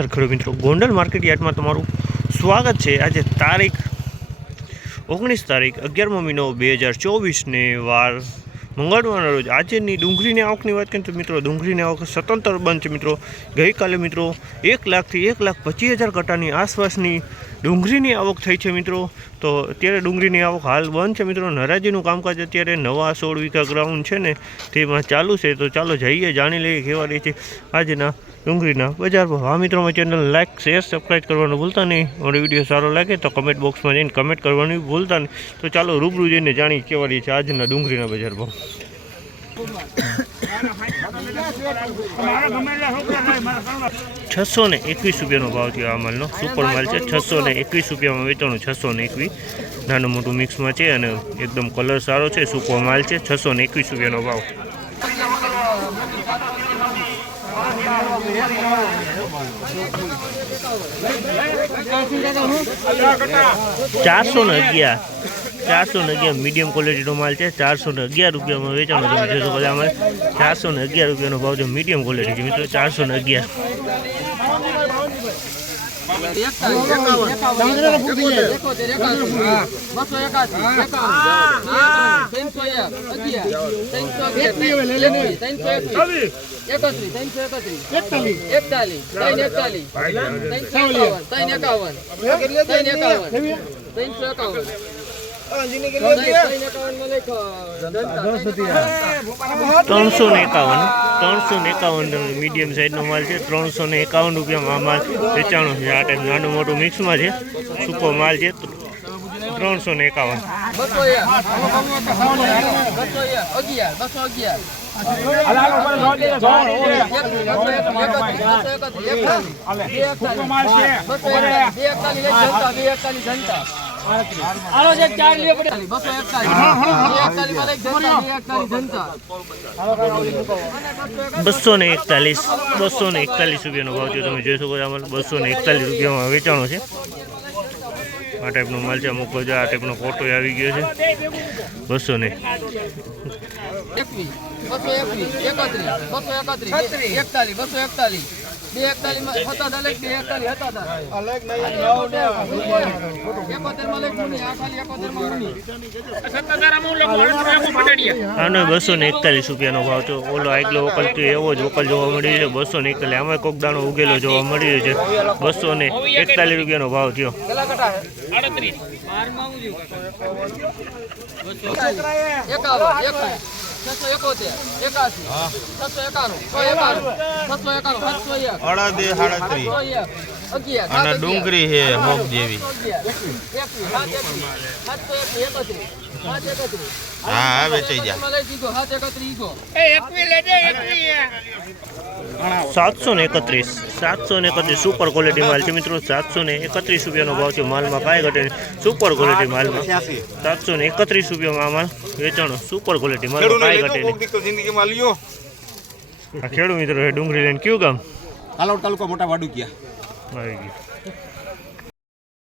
નમસ્કાર ખેડૂત મિત્રો, ગોંડલ માર્કેટ યાર્ડમાં તમારું સ્વાગત છે। આજે તારીખ 19 તારીખ 11મો મહિનો 2024ને વાર મંગળવારના રોજ આજની ડુંગળીની આવકની વાત કરીએ તો મિત્રો ડુંગળીની આવક સતંતર બંધ છે। મિત્રો ગઈકાલે મિત્રો 1 લાખથી 1,25,000 કટ્ટાની આસપાસની ડુંગળીની આવક થઈ છે। મિત્રો તો અત્યારે ડુંગળીની આવક હાલ બંધ છે। મિત્રો નરાજીનું કામકાજ અત્યારે નવા 16 વીઘા ગ્રાઉન્ડ છે ને તેમાં ચાલુ છે। તો ચાલો જઈએ જાણી લઈએ કેવા રહી છે આજના ડુંગળીના બજાર ભાવ। હા મિત્રો, મારી ચેનલ લાઈક શેર સબસ્ક્રાઈબ કરવાનું ભૂલતા નહીં। મારો વિડીયો સારો લાગે તો કમેન્ટ બોક્સમાં જઈને કમેન્ટ કરવાનું ભૂલતા નહીં। તો ચાલો રૂબરૂ જઈને જાણીએ કેવા રહી છે આજના ડુંગળીના બજાર ભાવ। 621 રૂપિયાનો ભાવ થયો। આ માલનો સુપર માલ છે। 621 રૂપિયામાં વેચાણું। 621 નાનું મોટું મિક્સમાં છે અને એકદમ કલર સારો છે। સૂકો માલ છે। 621 રૂપિયાનો ભાવ। 411 મીડિયમ ક્વોલિટીનો માલ છે। 411 રૂપિયામાં વેચાણો તમે જોશો કે અમારે 411 રૂપિયાનો ભાવ છે। મીડિયમ ક્વોલિટી છે મિત્રો। 411 351 મીડિયમ સાઇઝનો માલ છે। 351 રૂપિયામાં આ માલ વેચાણો છે। આ ટાઈપ નાનું મોટું મિક્સમાં છે। સૂકો માલ છે। 351 241 રૂપિયાનો ભાવ છે। તમે જોઈ શકો છો આમાં 241 રૂપિયામાં વેચાણો છે। આ ટાઈપનો માલ છે। અમુક આ ટાઈપનો ફોટો આવી ગયો છે। 200 આનો 241 રૂપિયાનો ભાવ છે। ઓલો આગલો વકલ છે એવો જ વકલ જોવા મળી છે। 241 આમાં કોક દાણો ઉગેલો જોવા મળી રહ્યો છે। 241 રૂપિયાનો ભાવ થયો। 691 ડુંગળી છે મોગ જેવી। હા વેચાઈ જાય। 731 સુપર ક્વોલિટી માલ છે મિત્રો। 731 રૂપિયાનો ભાવ છે। માલમાં કાંઈ ઘટે નહીં। સુપર ક્વોલિટી માલમાં 731 રૂપિયામાં આ માલ વેચાણો। સુપર ક્વોલિટી માલ કાંઈ ઘટે નહીં। ખેડૂત મિત્રો ડુંગળી લઈને કયું ગામ? કાલોડ તાલુકો મોટા વાડુકિયા આવી ગયું।